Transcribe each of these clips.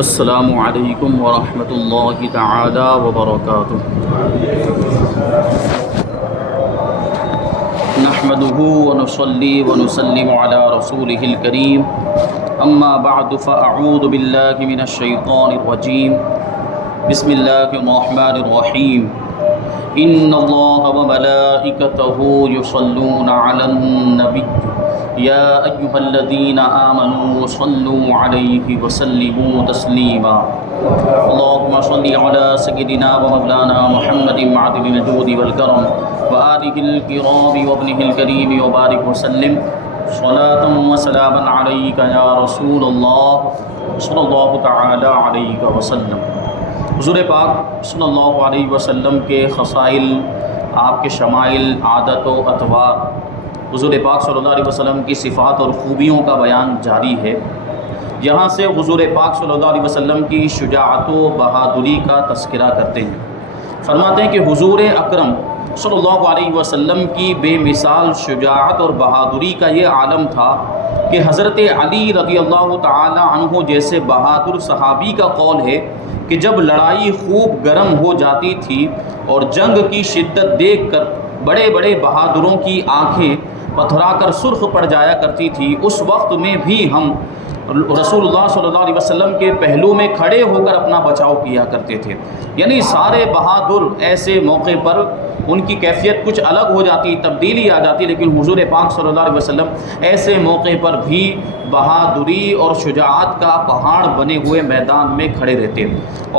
السلام علیکم ورحمۃ اللہ تعالی وبرکاتہ۔ نحمده ونصلي ونسلم على رسوله الكريم، اما بعد فاعوذ باللہ من الشیطان الرجیم، بسم اللہ الرحمن الرحیم۔ ان اللہ وملائکتہ یصلون علی النبی یا ایہا الذین آمنوا صلوا علیہ وسلموا تسلیما۔ اللہم صل علی سیدنا ومولانا محمد معدن الجود والکرم وآلہ الکرام وابنہ الکریم وبارک وسلم صلاۃ وسلاما علیک یا رسول اللہ صلی اللہ تعالی علیہ وسلم۔ حضور پاک صلی اللہ علیہ وسلم کے خصائل، آپ کے شمائل، عادت و اطوار، حضور پاک صلی اللہ علیہ وسلم کی صفات اور خوبیوں کا بیان جاری ہے۔ یہاں سے حضور پاک صلی اللہ علیہ وسلم کی شجاعت و بہادری کا تذکرہ کرتے ہیں۔ فرماتے ہیں کہ حضور اکرم صلی اللہ علیہ وسلم کی بے مثال شجاعت اور بہادری کا یہ عالم تھا کہ حضرت علی رضی اللہ تعالی عنہ جیسے بہادر صحابی کا قول ہے کہ جب لڑائی خوب گرم ہو جاتی تھی اور جنگ کی شدت دیکھ کر بڑے بڑے بہادروں کی آنکھیں پتھرا کر سرخ پڑ جایا کرتی تھی، اس وقت میں بھی ہم رسول اللہ صلی اللہ علیہ وسلم کے پہلو میں کھڑے ہو کر اپنا بچاؤ کیا کرتے تھے۔ یعنی سارے بہادر ایسے موقع پر ان کی کیفیت کچھ الگ ہو جاتی، تبدیلی آ جاتی، لیکن حضور پاک صلی اللہ علیہ وسلم ایسے موقع پر بھی بہادری اور شجاعت کا پہاڑ بنے ہوئے میدان میں کھڑے رہتے۔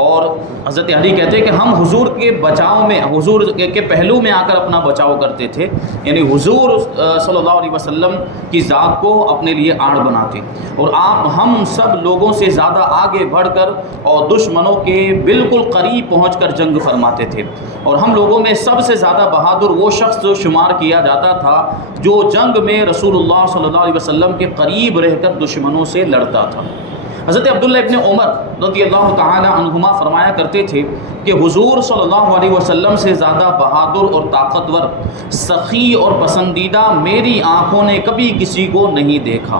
اور حضرت علی کہتے ہیں کہ ہم حضور کے بچاؤ میں، حضور کے پہلو میں آ کر اپنا بچاؤ کرتے تھے، یعنی حضور صلی اللہ علیہ وسلم کی ذات کو اپنے لیے آڑ بناتے، اور آپ ہم سب لوگوں سے زیادہ آگے بڑھ کر اور دشمنوں کے بالکل قریب پہنچ کر جنگ فرماتے تھے۔ اور ہم لوگوں میں سب سے زیادہ بہادر وہ شخص شمار کیا جاتا تھا جو جنگ میں رسول اللہ صلی اللہ علیہ وسلم کے قریب رہ کر دشمنوں سے لڑتا تھا۔ حضرت عبداللہ ابن عمر رضی اللہ تعالی عنہما فرمایا کرتے تھے کہ حضور صلی اللہ علیہ وسلم سے زیادہ بہادر اور طاقتور، سخی اور پسندیدہ میری آنکھوں نے کبھی کسی کو نہیں دیکھا۔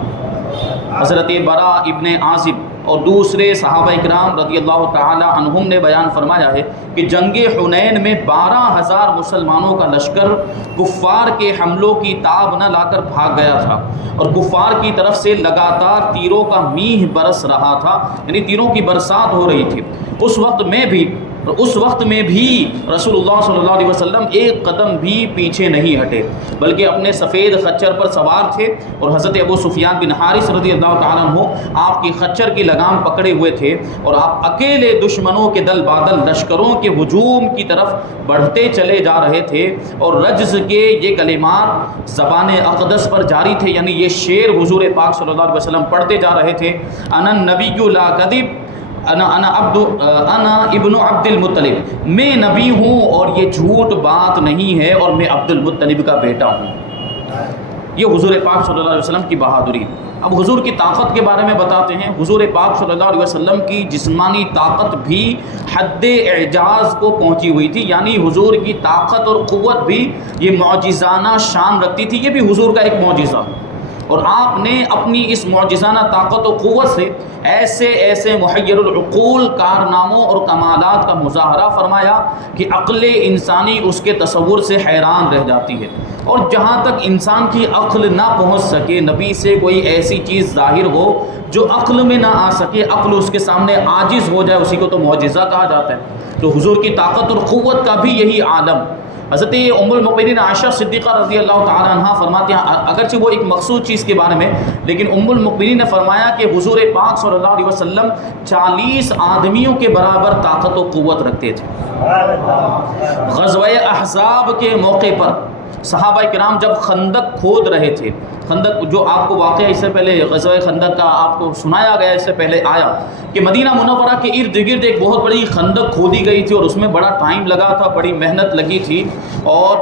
حضرت براء ابن عازب اور دوسرے صحابہ اکرام رضی اللہ تعالی عنہم نے بیان فرمایا ہے کہ جنگ حنین میں 12,000 مسلمانوں کا لشکر کفار کے حملوں کی تاب نہ لا کر بھاگ گیا تھا، اور کفار کی طرف سے لگاتار تیروں کا میہ برس رہا تھا، یعنی تیروں کی برسات ہو رہی تھی۔ اس وقت میں بھی رسول اللہ صلی اللہ علیہ وسلم ایک قدم بھی پیچھے نہیں ہٹے، بلکہ اپنے سفید خچر پر سوار تھے، اور حضرت ابو سفیان بن حارث رضی اللہ تعالیٰ عنہ آپ کی خچر کی لگام پکڑے ہوئے تھے، اور آپ اکیلے دشمنوں کے دل بادل لشکروں کے ہجوم کی طرف بڑھتے چلے جا رہے تھے، اور رجز کے یہ کلمات زبان اقدس پر جاری تھے، یعنی یہ شعر حضور پاک صلی اللہ علیہ وسلم پڑھتے جا رہے تھے: انا النبی لا کذب، انا ابن عبد المطلب، میں نبی ہوں اور یہ جھوٹ بات نہیں ہے، اور میں عبد المطلب کا بیٹا ہوں۔ یہ حضور پاک صلی اللہ علیہ وسلم کی بہادری۔ اب حضور کی طاقت کے بارے میں بتاتے ہیں۔ حضور پاک صلی اللہ علیہ وسلم کی جسمانی طاقت بھی حد اعجاز کو پہنچی ہوئی تھی، یعنی حضور کی طاقت اور قوت بھی یہ معجزانہ شان رکھتی تھی، یہ بھی حضور کا ایک معجزہ، اور آپ نے اپنی اس معجزانہ طاقت و قوت سے ایسے محیر العقول کارناموں اور کمالات کا مظاہرہ فرمایا کہ عقل انسانی اس کے تصور سے حیران رہ جاتی ہے۔ اور جہاں تک انسان کی عقل نہ پہنچ سکے، نبی سے کوئی ایسی چیز ظاہر ہو جو عقل میں نہ آ سکے، عقل اس کے سامنے عاجز ہو جائے، اسی کو تو معجزہ کہا جاتا ہے۔ تو حضور کی طاقت اور قوت کا بھی یہی عالم۔ حضرت ام المؤمنین عائشہ صدیقہ رضی اللہ تعالی عنہا فرماتی ہیں، اگرچہ وہ ایک مخصوص چیز کے بارے میں، لیکن ام المؤمنین نے فرمایا کہ حضور پاک صلی اللہ علیہ وسلم 40 آدمیوں کے برابر طاقت و قوت رکھتے تھے۔ غزوہ احزاب کے موقع پر صحابہ کرام جب خندق کھود رہے تھے، خندق جو آپ کو واقعہ اس سے پہلے غزوہ خندق کا آپ کو سنایا گیا، اس سے پہلے آیا کہ مدینہ منورہ کے ارد گرد ایک بہت بڑی خندق کھودی گئی تھی، اور اس میں بڑا ٹائم لگا تھا، بڑی محنت لگی تھی، اور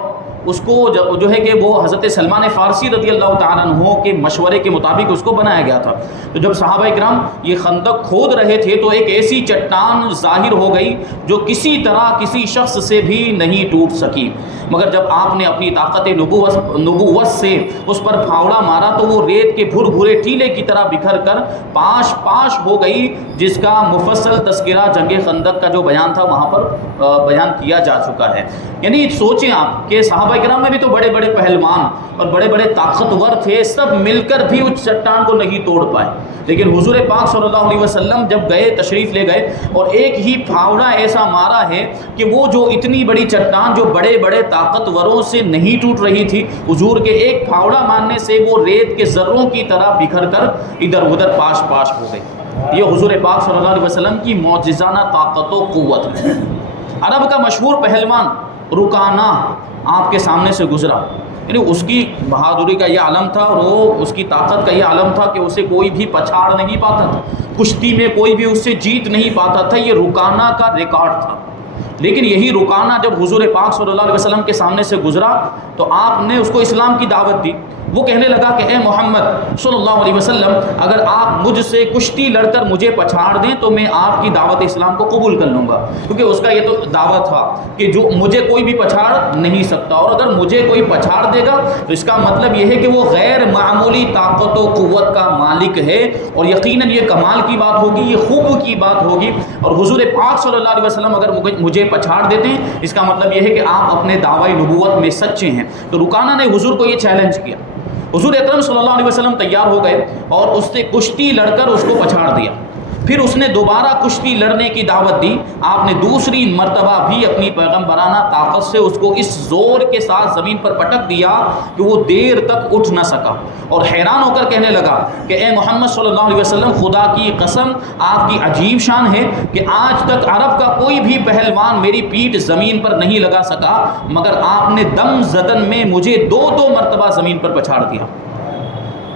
اس کو جو ہے کہ وہ حضرت سلمان فارسی رضی اللہ تعالیٰ عنہ کے مشورے کے مطابق اس کو بنایا گیا تھا۔ تو جب صحابہ کرام یہ خندق کھود رہے تھے تو ایک ایسی چٹان ظاہر ہو گئی جو کسی طرح کسی شخص سے بھی نہیں ٹوٹ سکی، مگر جب آپ نے اپنی طاقت نبوت سے اس پر پھاوڑا مارا تو وہ ریت کے بھر بھرے ٹیلے کی طرح بکھر کر پاش پاش ہو گئی، جس کا مفصل تذکرہ جنگ خندق کا جو بیان تھا وہاں پر بیان کیا جا چکا ہے۔ یعنی سوچیں آپ کہ صحابہ کرام میں بھی تو بڑے بڑے پہلوان اور بڑے بڑے طاقتور تھے، سب مل کر بھی اس چٹان کو نہیں توڑ پائے، لیکن حضور پاک صلی اللہ علیہ وسلم جب گئے، تشریف لے گئے اور ایک ہی پھاوڑا ایسا مارا ہے کہ وہ جو اتنی بڑی چٹان جو بڑے بڑے طاقتوروں سے نہیں ٹوٹ رہی تھی، حضور کے ایک پھاوڑا مارنے سے وہ ریت کے ذروں کی طرح بکھر کر ادھر ادھر پاش پاش ہو گئی۔ یہ حضور پاک صلی اللہ علیہ وسلم کی معجزانہ طاقت و قوت ہے۔ عرب کا مشہور پہلوان رکانہ آپ کے سامنے سے گزرا، یعنی اس کی بہادری کا یہ عالم تھا اور وہ اس کی طاقت کا یہ عالم تھا کہ اسے کوئی بھی پچھاڑ نہیں پاتا تھا، کشتی میں کوئی بھی اس سے جیت نہیں پاتا تھا، یہ رکانہ کا ریکارڈ تھا۔ لیکن یہی رکانہ جب حضور پاک صلی اللہ علیہ وسلم کے سامنے سے گزرا تو آپ نے اس کو اسلام کی دعوت دی۔ وہ کہنے لگا کہ اے محمد صلی اللہ علیہ وسلم، اگر آپ مجھ سے کشتی لڑ کر مجھے پچھاڑ دیں تو میں آپ کی دعوت اسلام کو قبول کر لوں گا، کیونکہ اس کا یہ تو دعوت تھا کہ جو مجھے کوئی بھی پچھاڑ نہیں سکتا، اور اگر مجھے کوئی پچھاڑ دے گا تو اس کا مطلب یہ ہے کہ وہ غیر معمولی طاقت و قوت کا مالک ہے، اور یقیناً یہ کمال کی بات ہوگی، یہ خوب کی بات ہوگی۔ اور حضور پاک صلی اللہ علیہ وسلم اگر مجھے پچھاڑ دیتے ہیں اس کا مطلب یہ ہے کہ آپ اپنے دعوی نبوت میں سچے ہیں۔ تو رکانہ نے حضور کو یہ چیلنج کیا۔ حضور اکرم صلی اللہ علیہ وسلم تیار ہو گئے اور اس سے کشتی لڑ کر اس کو پچھاڑ دیا۔ پھر اس نے دوبارہ کشتی لڑنے کی دعوت دی۔ آپ نے دوسری مرتبہ بھی اپنی پیغمبرانہ طاقت سے اس کو اس زور کے ساتھ زمین پر پٹک دیا کہ وہ دیر تک اٹھ نہ سکا، اور حیران ہو کر کہنے لگا کہ اے محمد صلی اللہ علیہ وسلم، خدا کی قسم آپ کی عجیب شان ہے کہ آج تک عرب کا کوئی بھی پہلوان میری پیٹھ زمین پر نہیں لگا سکا، مگر آپ نے دم زدن میں مجھے دو مرتبہ زمین پر پچھاڑ دیا۔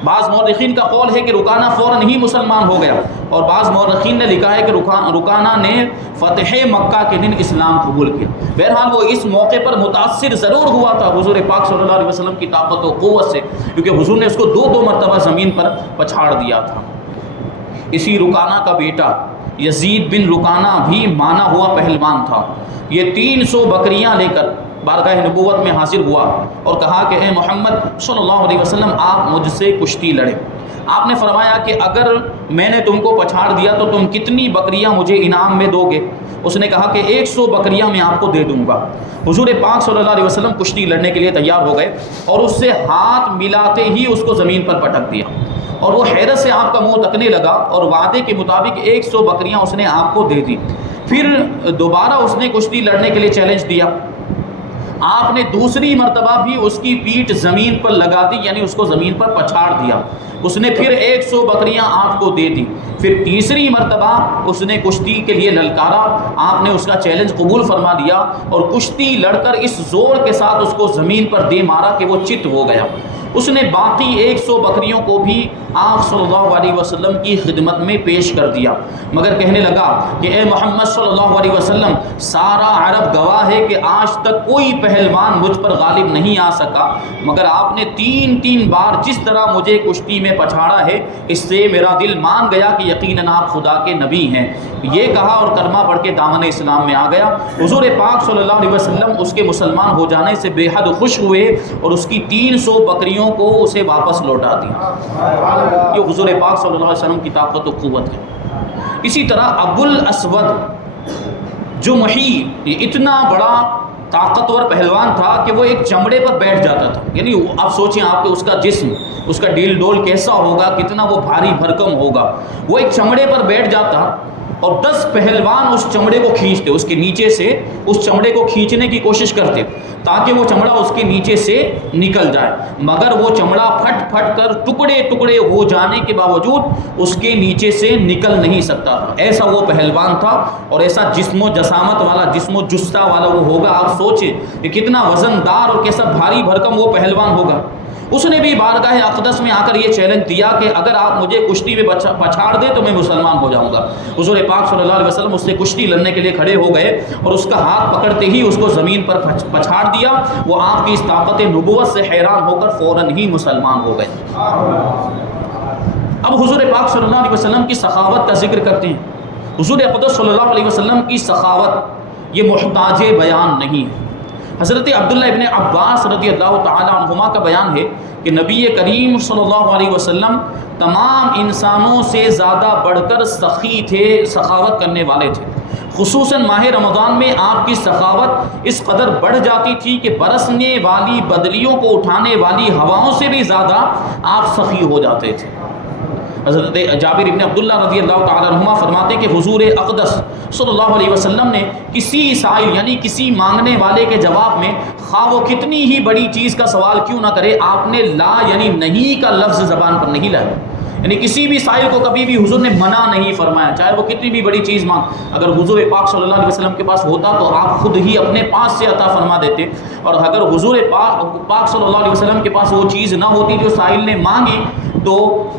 بعض مورخین کا قول ہے کہ رکانہ فوراً ہی مسلمان ہو گیا، اور بعض مورخین نے لکھا ہے کہ رکانہ نے فتح مکہ کے دن اسلام قبول کیا۔ بہرحال وہ اس موقع پر متاثر ضرور ہوا تھا حضور پاک صلی اللہ علیہ وسلم کی طاقت و قوت سے، کیونکہ حضور نے اس کو دو مرتبہ زمین پر پچھاڑ دیا تھا۔ اسی رکانہ کا بیٹا یزید بن رکانہ بھی مانا ہوا پہلوان تھا۔ یہ 300 بکریاں لے کر بارگاہ نبوت میں حاضر ہوا اور کہا کہ اے محمد صلی اللہ علیہ وسلم، آپ مجھ سے کشتی لڑیں۔ آپ نے فرمایا کہ اگر میں نے تم کو پچھاڑ دیا تو تم کتنی بکریاں مجھے انعام میں دو گے؟ اس نے کہا کہ 100 بکریاں میں آپ کو دے دوں گا۔ حضور پاک صلی اللہ علیہ وسلم کشتی لڑنے کے لیے تیار ہو گئے اور اس سے ہاتھ ملاتے ہی اس کو زمین پر پٹک دیا، اور وہ حیرت سے آپ کا منہ تکنے لگا، اور وعدے کے مطابق 100 بکریاں اس نے آپ کو دے دی۔ پھر دوبارہ اس نے کشتی لڑنے کے لیے چیلنج دیا۔ آپ نے دوسری مرتبہ بھی اس کی پیٹھ زمین پر لگا دی، یعنی اس کو زمین پر پچھاڑ دیا۔ اس نے پھر 100 بکریاں آپ کو دے دی۔ پھر تیسری مرتبہ اس نے کشتی کے لیے للکارا، آپ نے اس کا چیلنج قبول فرما لیا، اور کشتی لڑ کر اس زور کے ساتھ اس کو زمین پر دے مارا کہ وہ چت ہو گیا۔ اس نے باقی 100 بکریوں کو بھی آپ صلی اللہ علیہ وسلم کی خدمت میں پیش کر دیا، مگر کہنے لگا کہ اے محمد صلی اللہ علیہ وسلم، سارا عرب گواہ ہے کہ آج تک کوئی پہلوان مجھ پر غالب نہیں آ سکا، مگر آپ نے 3 بار جس طرح مجھے کشتی میں پچھاڑا ہے، اس سے میرا دل مان گیا کہ یقیناً آپ خدا کے نبی ہیں۔ یہ کہا اور کلمہ پڑھ کے دامن اسلام میں آ گیا۔ حضور پاک صلی اللہ علیہ وسلم اس کے مسلمان ہو جانے سے بے حد خوش ہوئے اور اس کی 300 بکریوں کو اسے واپس لوٹا دیا۔ یہ حضور پاک صلی اللہ علیہ وسلم کی طاقت و قوت ہے۔ اسی طرح ابو الاسود جمحی، یہ اتنا بڑا طاقتور پہلوان تھا کہ وہ ایک چمڑے پر بیٹھ جاتا تھا، یعنی آپ سوچیں آپ کہ اس کا جسم، اس کا ڈیل ڈول کیسا ہوگا، کتنا وہ بھاری بھرکم ہوگا۔ وہ ایک چمڑے پر بیٹھ جاتا اور 10 پہلوان اس چمڑے کو کھینچتے، اس کے نیچے سے اس چمڑے کو کھینچنے کی کوشش کرتے تاکہ وہ چمڑا اس کے نیچے سے نکل جائے، مگر وہ چمڑا پھٹ کر ٹکڑے ہو جانے کے باوجود اس کے نیچے سے نکل نہیں سکتا تھا۔ ایسا وہ پہلوان تھا، اور ایسا جسم و جسامت والا، جسم و جستہ والا وہ ہوگا۔ آپ سوچیں کہ کتنا وزن دار اور کیسا بھاری بھرکم وہ پہلوان ہوگا۔ اس نے بھی بارگاہ اقدس میں آ کر یہ چیلنج دیا کہ اگر آپ مجھے کشتی میں پچھاڑ دیں تو میں مسلمان ہو جاؤں گا۔ حضور پاک صلی اللہ علیہ وسلم اس سے کشتی لڑنے کے لیے کھڑے ہو گئے اور اس کا ہاتھ پکڑتے ہی اس کو زمین پر پچھاڑ دیا۔ وہ آپ کی اس طاقت نبوت سے حیران ہو کر فوراً ہی مسلمان ہو گئے۔ اب حضور پاک صلی اللہ علیہ وسلم کی سخاوت کا ذکر کرتے ہیں۔ حضور اقدس صلی اللہ علیہ وسلم کی سخاوت یہ محتاج بیان نہیں ہے۔ حضرت عبداللہ ابن عباس رضی اللہ تعالی عنہما کا بیان ہے کہ نبی کریم صلی اللہ علیہ وسلم تمام انسانوں سے زیادہ بڑھ کر سخی تھے، سخاوت کرنے والے تھے۔ خصوصاً ماہ رمضان میں آپ کی سخاوت اس قدر بڑھ جاتی تھی کہ برسنے والی بدلیوں کو اٹھانے والی ہواؤں سے بھی زیادہ آپ سخی ہو جاتے تھے۔ حضرت جابر ابن عبداللہ رضی اللہ تعالی عنہما فرماتے کہ حضور اقدس صلی اللہ علیہ وسلم نے کسی سائل یعنی کسی مانگنے والے کے جواب میں خواہ وہ کتنی ہی بڑی چیز کا سوال کیوں نہ کرے، آپ نے لا یعنی نہیں کا لفظ زبان پر نہیں لایا۔ یعنی کسی بھی سائل کو کبھی بھی حضور نے منع نہیں فرمایا، چاہے وہ کتنی بھی بڑی چیز مانگ۔ اگر حضور پاک صلی اللہ علیہ وسلم کے پاس ہوتا تو آپ خود ہی اپنے پاس سے عطا فرما دیتے، اور اگر حضور پاک صلی اللہ علیہ وسلم کے پاس وہ چیز نہ ہوتی جو سائل نے مانگی تو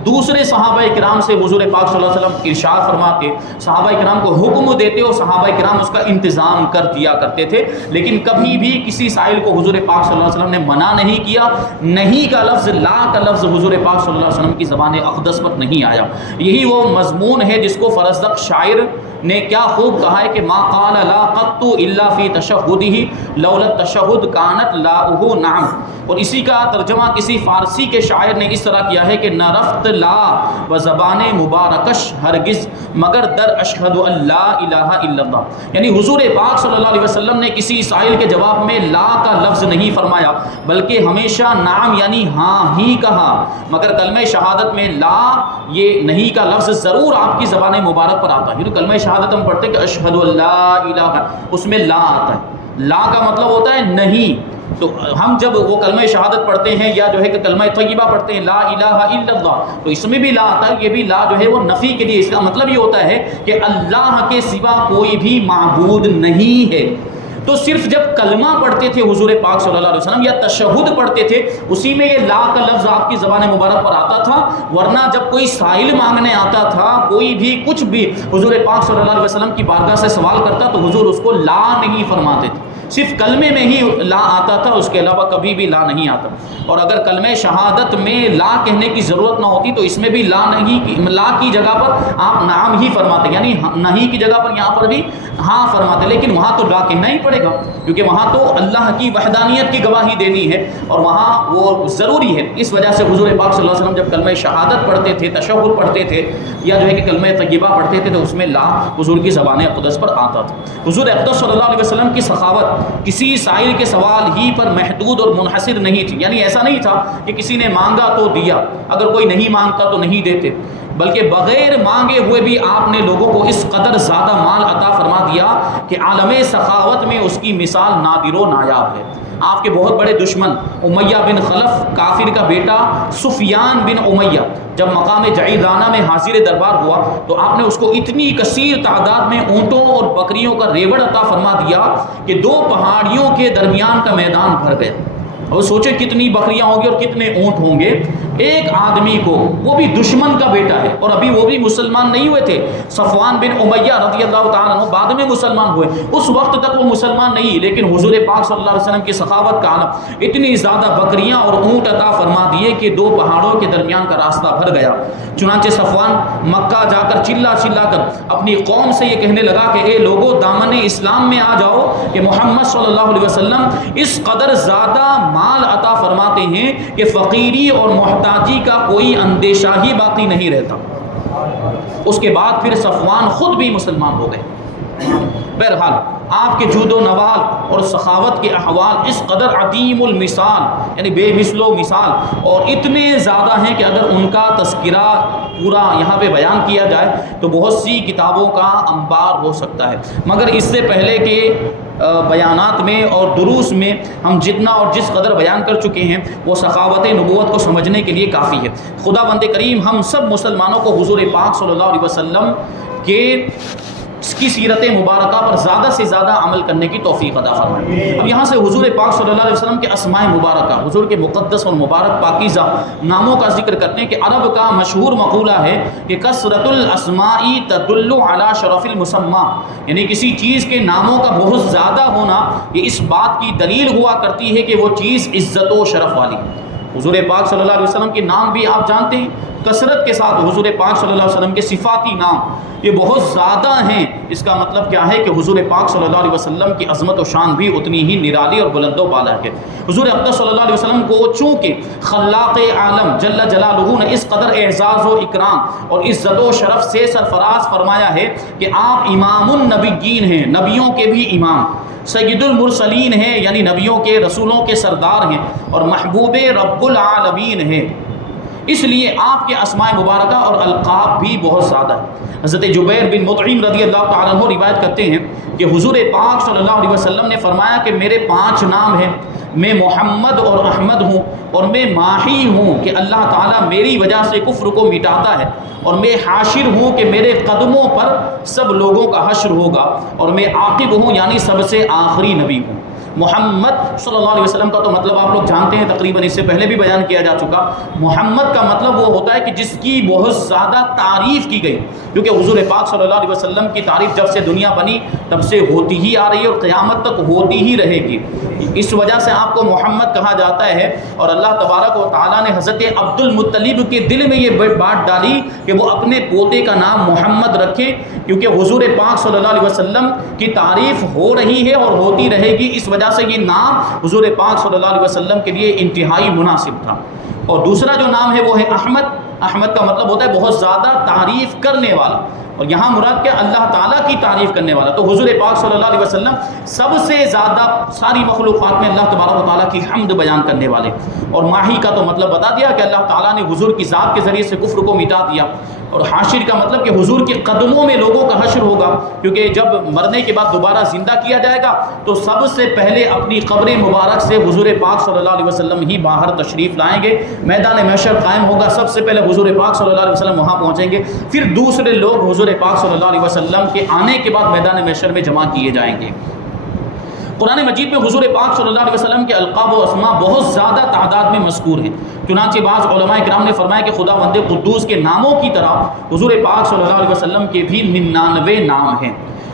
دوسرے صحابہ کرام سے حضور پاک صلی اللہ علیہ وسلم ارشاد فرماتے، صحابہ کرام کو حکم دیتے اور صحابہ کرام اس کا انتظام کر دیا کرتے تھے۔ لیکن کبھی بھی کسی سائل کو حضور پاک صلی اللہ علیہ وسلم نے منع نہیں کیا۔ نہیں کا لفظ، لا کا لفظ حضور پاک صلی اللہ علیہ وسلم کی زبان اقدس پر نہیں آیا۔ یہی وہ مضمون ہے جس کو فرزدق شاعر نے کیا خوب کہا ہے کہ ما قال لا قط الا فی تشہدہ لولا التشہد کانت لاؤہ نعم۔ اور اسی کا ترجمہ کسی فارسی کے شاعر نے اس طرح کیا ہے کہ نہ رفت لا و زبان مبارکش ہرگز مگر در اشہد ان لا الہ الا اللہ۔ یعنی حضور پاک صلی اللہ علیہ وسلم نے کسی سائل کے جواب میں لا کا لفظ نہیں فرمایا، بلکہ ہمیشہ نعم یعنی ہاں ہی کہا، مگر کلمہ شہادت میں لا یہ نہیں کا لفظ ضرور آپ کی زبان مبارک پر آتا ہے۔ کلمہ شہادت ہم پڑھتے ہیں کہ اشہد ان لا الہ، اس میں لا آتا ہے۔ لا کا مطلب ہوتا ہے نہیں۔ تو ہم جب وہ کلمہ شہادت پڑھتے ہیں یا جو ہے کہ کلمہ طیبہ پڑھتے ہیں لا الہ الا اللہ، تو اس میں بھی لا آتا ہے۔ یہ بھی لا جو ہے وہ نفی کے لیے، اس کا مطلب یہ ہوتا ہے کہ اللہ کے سوا کوئی بھی معبود نہیں ہے۔ تو صرف جب کلمہ پڑھتے تھے حضور پاک صلی اللہ علیہ وسلم یا تشہد پڑھتے تھے، اسی میں یہ لا کا لفظ آپ کی زبان مبارک پر آتا تھا، ورنہ جب کوئی سائل مانگنے آتا تھا، کوئی بھی کچھ بھی حضور پاک صلی اللہ علیہ وسلم کی بارگاہ سے سوال کرتا تو حضور اس کو لا نہیں فرماتے تھے۔ صرف کلمے میں ہی لا آتا تھا، اس کے علاوہ کبھی بھی لا نہیں آتا۔ اور اگر کلمہ شہادت میں لا کہنے کی ضرورت نہ ہوتی تو اس میں بھی لا نہیں، لا کی جگہ پر آپ نعم ہی فرماتے، یعنی نہیں کی جگہ پر یہاں پر بھی ہاں فرماتے، لیکن وہاں تو لا کہنا ہی پڑے گا کیونکہ وہاں تو اللہ کی وحدانیت کی گواہی دینی ہے اور وہاں وہ ضروری ہے۔ اس وجہ سے حضور پاک صلی اللہ علیہ وسلم جب کلمہ شہادت پڑھتے تھے، تشہد پڑھتے تھے یا جو ہے کہ کلمہ طیبہ پڑھتے تھے تو اس میں لا حضور کی زبان اقدس پر آتا تھا۔ حضور اقدس صلی اللہ علیہ وسلم کی سخاوت کسی سائل کے سوال ہی پر محدود اور منحصر نہیں تھی، یعنی ایسا نہیں تھا کہ کسی نے مانگا تو دیا، اگر کوئی نہیں مانگتا تو نہیں دیتے، بلکہ بغیر مانگے ہوئے بھی آپ نے لوگوں کو اس قدر زیادہ مال عطا فرما دیا کہ عالم سخاوت میں اس کی مثال نادر و نایاب ہے۔ آپ کے بہت بڑے دشمن امیہ بن خلف کافر کا بیٹا سفیان بن امیہ جب مقام جعیرانہ میں حاضر دربار ہوا تو آپ نے اس کو اتنی کثیر تعداد میں اونٹوں اور بکریوں کا ریوڑ عطا فرما دیا کہ 2 پہاڑیوں کے درمیان کا میدان بھر گیا۔ اور سوچے کتنی بکریاں ہوں گی اور کتنے اونٹ ہوں گے۔ ایک آدمی کو، وہ بھی دشمن کا بیٹا ہے اور ابھی وہ بھی مسلمان نہیں ہوئے تھے، صفوان بن امیہ رضی اللہ تعالیٰ عنہ بعد میں مسلمان ہوئے، اس وقت تک وہ مسلمان نہیں، لیکن حضور پاک صلی اللہ علیہ وسلم کی سخاوت کا عالم، اتنی زیادہ بکریاں اور اونٹ عطا فرما دیے کہ 2 پہاڑوں کے درمیان کا راستہ بھر گیا۔ چنانچہ صفوان مکہ جا کر چلا کر اپنی قوم سے یہ کہنے لگا کہ اے لوگو دامن اسلام میں آ جاؤ کہ محمد صلی اللہ علیہ وسلم اس قدر زیادہ مال عطا فرماتے ہیں کہ فقیری اور محتاجی کا کوئی اندیشہ ہی باقی نہیں رہتا۔ اس کے بعد پھر صفوان خود بھی مسلمان ہو گئے۔ بہرحال آپ کے جود و نوال اور سخاوت کے احوال اس قدر عظیم المثال یعنی بے مثل و مثال اور اتنے زیادہ ہیں کہ اگر ان کا تذکرہ پورا یہاں پہ بیان کیا جائے تو بہت سی کتابوں کا انبار ہو سکتا ہے، مگر اس سے پہلے کے بیانات میں اور دروس میں ہم جتنا اور جس قدر بیان کر چکے ہیں وہ سخاوت نبوت کو سمجھنے کے لیے کافی ہے۔ خدا بند کریم ہم سب مسلمانوں کو حضور پاک صلی اللہ علیہ وسلم کے اس کی سیرت مبارکہ پر زیادہ سے زیادہ عمل کرنے کی توفیق عطا فرمائے۔ اب یہاں سے حضور پاک صلی اللہ علیہ وسلم کے اسماء مبارکہ، حضور کے مقدس اور مبارک پاکیزہ ناموں کا ذکر کرتے ہیں کہ عرب کا مشہور مقولہ ہے کہ کثرت الاسماء تدل علی شرف المسمى، یعنی کسی چیز کے ناموں کا بہت زیادہ ہونا یہ اس بات کی دلیل ہوا کرتی ہے کہ وہ چیز عزت و شرف والی۔ حضور پاک صلی اللہ علیہ وسلم کے نام بھی آپ جانتے ہیں کثرت کے ساتھ، حضور پاک صلی اللہ علیہ وسلم کے صفاتی نام یہ بہت زیادہ ہیں۔ اس کا مطلب کیا ہے کہ حضور پاک صلی اللہ علیہ وسلم کی عظمت و شان بھی اتنی ہی نرالی اور بلند و بالا ہے۔ حضور اقدس صلی اللہ علیہ وسلم کو چونکہ خلاق عالم جل جلالہ نے اس قدر اعزاز و اکرام اور عزت و شرف سے سرفراز فرمایا ہے کہ آپ امام النبیین ہیں، نبیوں کے بھی امام، سید المرسلین ہیں یعنی نبیوں کے رسولوں کے سردار ہیں، اور محبوب رب العالمین ہیں۔ اس لیے آپ کے اسماء مبارکہ اور القاب بھی بہت زیادہ ہیں۔ حضرت جبیر بن مطعم رضی اللہ تعالیٰ عنہ روایت کرتے ہیں کہ حضور پاک صلی اللہ علیہ وسلم نے فرمایا کہ میرے 5 نام ہیں، میں محمد اور احمد ہوں، اور میں ماحی ہوں کہ اللہ تعالیٰ میری وجہ سے کفر کو مٹاتا ہے، اور میں حاشر ہوں کہ میرے قدموں پر سب لوگوں کا حشر ہوگا، اور میں عاقب ہوں یعنی سب سے آخری نبی ہوں۔ محمد صلی اللہ علیہ وسلم کا تو مطلب آپ لوگ جانتے ہیں، تقریباً اس سے پہلے بھی بیان کیا جا چکا۔ محمد کا مطلب وہ ہوتا ہے کہ جس کی بہت زیادہ تعریف کی گئی، کیونکہ حضور پاک صلی اللہ علیہ وسلم کی تعریف جب سے دنیا بنی تب سے ہوتی ہی آ رہی ہے اور قیامت تک ہوتی ہی رہے گی۔ اس وجہ سے آپ کو محمد کہا جاتا ہے، اور اللہ تبارک و تعالیٰ نے حضرت عبد المطلب کے دل میں یہ بات ڈالی کہ وہ اپنے پوتے کا نام محمد رکھیں، کیونکہ حضور پاک صلی اللہ علیہ وسلم کی تعریف ہو رہی ہے اور ہوتی رہے گی، اس وجہ سے یہ نام حضور پاک صلی اللہ علیہ وسلم کے لیے انتہائی مناسب تھا۔ اور دوسرا جو نام ہے وہ ہے احمد۔ احمد کا مطلب ہوتا ہے بہت زیادہ تعریف کرنے والا، اور یہاں مراد کیا؟ اللہ تعالیٰ کی تعریف کرنے والا۔ تو حضور پاک صلی اللہ علیہ وسلم سب سے زیادہ ساری مخلوقات میں اللہ تبارک و تعالیٰ کی حمد بیان کرنے والے۔ اور ماہی کا تو مطلب بتا دیا کہ اللہ تعالیٰ نے حضور کی ذات کے ذریعے سے کفر کو مٹا دیا۔ اور حاشر کا مطلب کہ حضور کے قدموں میں لوگوں کا حشر ہوگا، کیونکہ جب مرنے کے بعد دوبارہ زندہ کیا جائے گا تو سب سے پہلے اپنی قبر مبارک سے حضور پاک صلی اللہ علیہ وسلم ہی باہر تشریف لائیں گے، میدان محشر قائم ہوگا، سب سے پہلے حضور پاک صلی اللہ علیہ وسلم وہاں پہنچیں گے، پھر دوسرے لوگ حضور پاک صلی اللہ علیہ وسلم کے آنے کے بعد میدان محشر میں جمع کیے جائیں گے۔ قرآن مجید میں حضور پاک صلی اللہ علیہ وسلم کے القاب و اسماء بہت زیادہ تعداد میں مذکور ہیں، چنانچہ بعض علماء کرام نے فرمایا کہ خداوند قدوس کے ناموں کی طرح حضور پاک صلی اللہ علیہ وسلم کے بھی 99 نام ہیں۔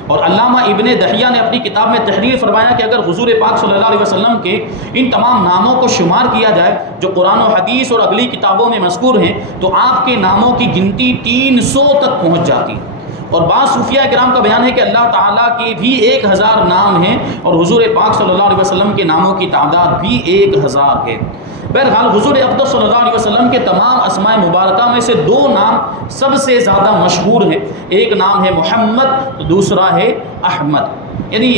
اور علامہ ابن دہیہ نے اپنی کتاب میں تحریر فرمایا کہ اگر حضور پاک صلی اللہ علیہ وسلم کے ان تمام ناموں کو شمار کیا جائے جو قرآن و حدیث اور اگلی کتابوں میں مذکور ہیں تو آپ کے ناموں کی گنتی 300 تک پہنچ جاتی ہے۔ اور بعض صوفیاء کرام کا بیان ہے کہ اللہ تعالیٰ کے بھی 1000 نام ہیں، اور حضور پاک صلی اللہ علیہ وسلم کے ناموں کی تعداد بھی 1000 ہے۔ بہرحال حضور اقدس صلی اللہ علیہ وسلم کے تمام اسماء مبارکہ میں سے 2 نام سب سے زیادہ مشہور ہیں، ایک نام ہے محمد، دوسرا ہے احمد۔ یعنی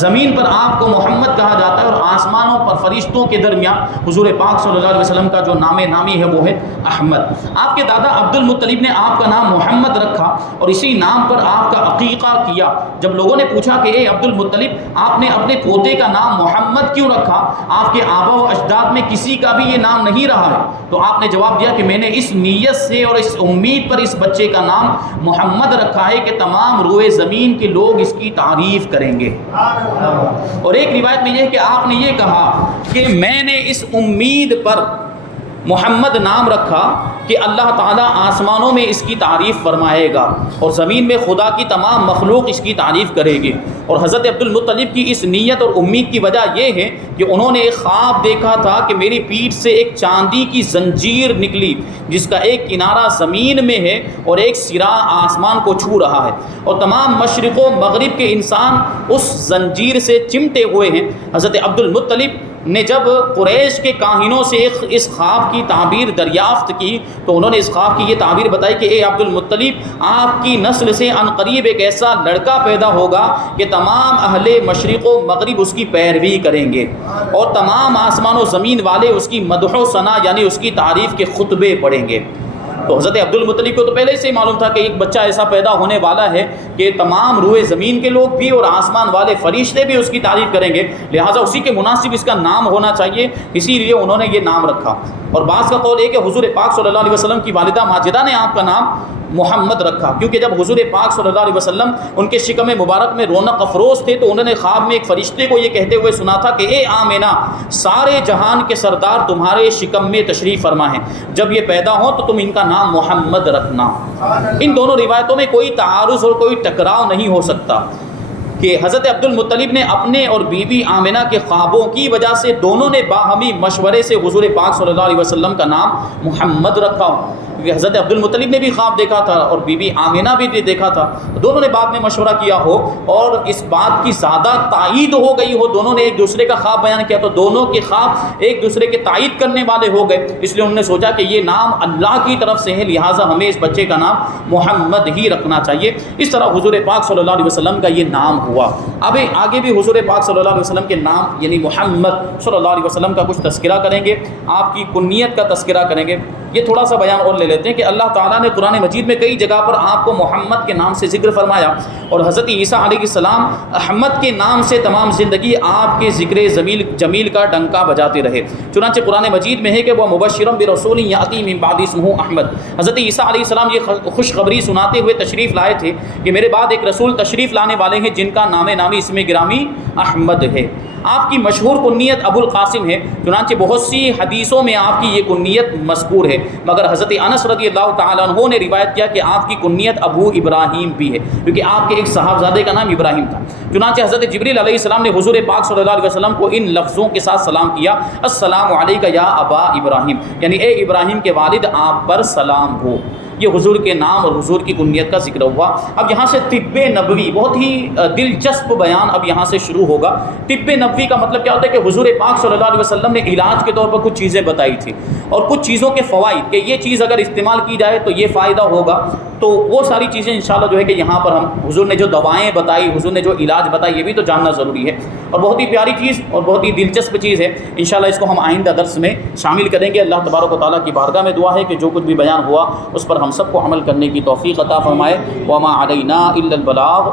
زمین پر آپ کو محمد کہا جاتا ہے، اور آسمانوں پر فرشتوں کے درمیان حضور پاک صلی اللہ علیہ وسلم کا جو نام نامی ہے وہ ہے احمد۔ آپ کے دادا عبد المطلب نے آپ کا نام محمد رکھا اور اسی نام پر آپ کا عقیقہ کیا۔ جب لوگوں نے پوچھا کہ اے عبد المطلب آپ نے اپنے پوتے کا نام محمد کیوں رکھا، آپ کے آبا و اجداد میں کسی کا بھی یہ نام نہیں رہا ہے، تو آپ نے جواب دیا کہ میں نے اس نیت سے اور اس امید پر اس بچے کا نام محمد رکھا ہے کہ تمام روئے زمین کے لوگ اس کی تعریف کریں گے۔ اور ایک روایت میں یہ ہے کہ آپ نے یہ کہا کہ میں نے اس امید پر محمد نام رکھا کہ اللہ تعالیٰ آسمانوں میں اس کی تعریف فرمائے گا اور زمین میں خدا کی تمام مخلوق اس کی تعریف کرے گی۔ اور حضرت عبد المطلب کی اس نیت اور امید کی وجہ یہ ہے کہ انہوں نے ایک خواب دیکھا تھا کہ میری پیٹھ سے ایک چاندی کی زنجیر نکلی جس کا ایک کنارہ زمین میں ہے اور ایک سرا آسمان کو چھو رہا ہے، اور تمام مشرق و مغرب کے انسان اس زنجیر سے چمٹے ہوئے ہیں۔ حضرت عبد المطلب نے جب قریش کے کاہنوں سے اس خواب کی تعبیر دریافت کی تو انہوں نے اس خواب کی یہ تعبیر بتائی کہ اے عبد المطلب آپ کی نسل سے عنقریب ایک ایسا لڑکا پیدا ہوگا کہ تمام اہل مشرق و مغرب اس کی پیروی کریں گے اور تمام آسمان و زمین والے اس کی مدح و ثنا یعنی اس کی تعریف کے خطبے پڑھیں گے۔ تو حضرت عبد المطلب کو تو پہلے سے ہی معلوم تھا کہ ایک بچہ ایسا پیدا ہونے والا ہے کہ تمام روئے زمین کے لوگ بھی اور آسمان والے فرشتے بھی اس کی تعریف کریں گے، لہٰذا اسی کے مناسب اس کا نام ہونا چاہیے، اسی لیے انہوں نے یہ نام رکھا۔ اور بعض کا قول ہے کہ حضور پاک صلی اللہ علیہ وسلم کی والدہ ماجدہ نے آپ کا نام محمد رکھا، کیونکہ جب حضور پاک صلی اللہ علیہ وسلم ان کے شکم مبارک میں رونق افروز تھے تو انہوں نے خواب میں ایک فرشتے کو یہ کہتے ہوئے سنا تھا کہ اے آمنہ، سارے جہان کے سردار تمہارے شکم میں تشریف فرما ہیں، جب یہ پیدا ہو تو تم ان کا نام محمد رکھنا۔ ان دونوں روایتوں میں کوئی تعارض اور کوئی ٹکراؤ نہیں ہو سکتا کہ حضرت عبد المطلب نے اپنے اور بی بی آمنہ کے خوابوں کی وجہ سے دونوں نے باہمی مشورے سے حضور پاک صلی اللہ علیہ وسلم کا نام محمد رکھا، کیونکہ حضرت عبد المطلب نے بھی خواب دیکھا تھا اور بی بی آمنہ بھی دیکھا تھا، دونوں نے بعد میں مشورہ کیا ہو اور اس بات کی زیادہ تائید ہو گئی ہو، دونوں نے ایک دوسرے کا خواب بیان کیا تو دونوں کے خواب ایک دوسرے کے تائید کرنے والے ہو گئے، اس لیے انہوں نے سوچا کہ یہ نام اللہ کی طرف سے ہے، لہٰذا ہمیں اس بچے کا نام محمد ہی رکھنا چاہیے۔ اس طرح حضور پاک صلی اللہ علیہ وسلم کا یہ نام ہوا۔ اب آگے بھی حضور پاک صلی اللہ علیہ وسلم کے نام یعنی محمد صلی اللہ علیہ وسلم کا کچھ تذکرہ کریں گے، آپ کی کنیت کا تذکرہ کریں گے۔ یہ تھوڑا سا بیان اور لے لیتے ہیں کہ اللہ تعالیٰ نے قرآن مجید میں کئی جگہ پر آپ کو محمد کے نام سے ذکر فرمایا، اور حضرت عیسیٰ علیہ السلام احمد کے نام سے تمام زندگی آپ کے ذکر جمیل کا ڈنکا بجاتے رہے، چنانچہ قرآن مجید میں ہے کہ وہ مبشرا برسول یأتی من بعد اسمہ احمد، حضرت عیسیٰ علیہ السلام یہ خوشخبری سناتے ہوئے تشریف لائے تھے کہ میرے بعد ایک رسول تشریف لانے والے ہیں جن کا نام نامی اسم گرامی احمد ہے۔ آپ کی مشہور کنیت ابو القاسم ہے، چنانچہ بہت سی حدیثوں میں آپ کی یہ کنیت مذکور ہے، مگر حضرت انس رضی اللہ تعالیٰ عنہ نے روایت کیا کہ آپ کی کنیت ابو ابراہیم بھی ہے، کیونکہ آپ کے ایک صاحبزادے کا نام ابراہیم تھا۔ چنانچہ حضرت جبریل علیہ السلام نے حضور پاک صلی اللہ علیہ وسلم کو ان لفظوں کے ساتھ سلام کیا، السلام علیک یا ابا ابراہیم، یعنی اے ابراہیم کے والد آپ پر سلام ہو۔ یہ حضور کے نام اور حضور کی کنیت کا ذکر ہوا۔ اب یہاں سے طب نبوی، بہت ہی دلچسپ بیان اب یہاں سے شروع ہوگا۔ طب نبوی کا مطلب کیا ہوتا ہے کہ حضور پاک صلی اللہ علیہ وسلم نے علاج کے طور پر کچھ چیزیں بتائی تھی اور کچھ چیزوں کے فوائد کہ یہ چیز اگر استعمال کی جائے تو یہ فائدہ ہوگا، تو وہ ساری چیزیں انشاءاللہ جو ہے کہ یہاں پر ہم حضور نے جو دوائیں بتائی، حضور نے جو علاج بتائی، یہ بھی تو جاننا ضروری ہے، اور بہت ہی پیاری چیز اور بہت ہی دلچسپ چیز ہے۔ انشاءاللہ اس کو ہم آئندہ درس میں شامل کریں گے۔ اللہ تبارک و تعالیٰ کی بارگاہ میں دعا ہے کہ جو کچھ بھی بیان ہوا اس پر ہم سب کو عمل کرنے کی توفیق عطا فرمائے۔ وما علینا الا البلاغ۔